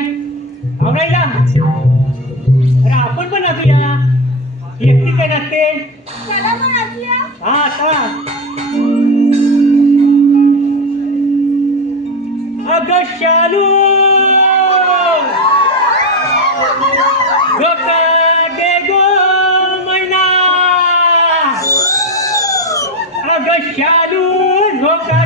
काय आवडायला अरे आपण पण असू या व्यक्ती काय नसते हा का अग शालू Shadow, look at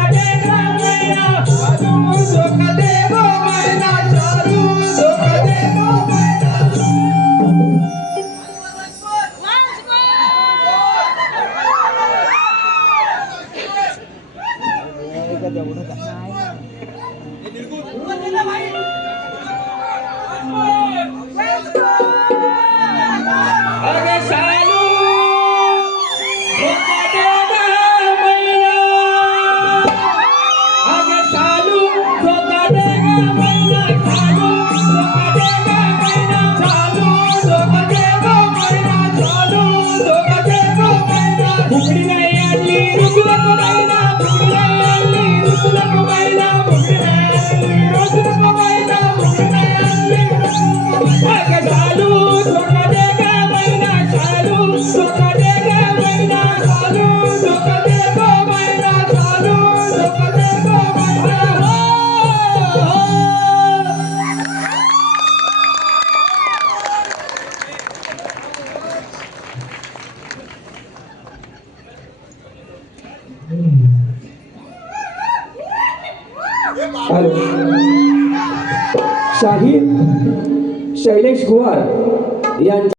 जाओ उधर जा Oh, my God. Halo. Sahid Sailesh Kuat yang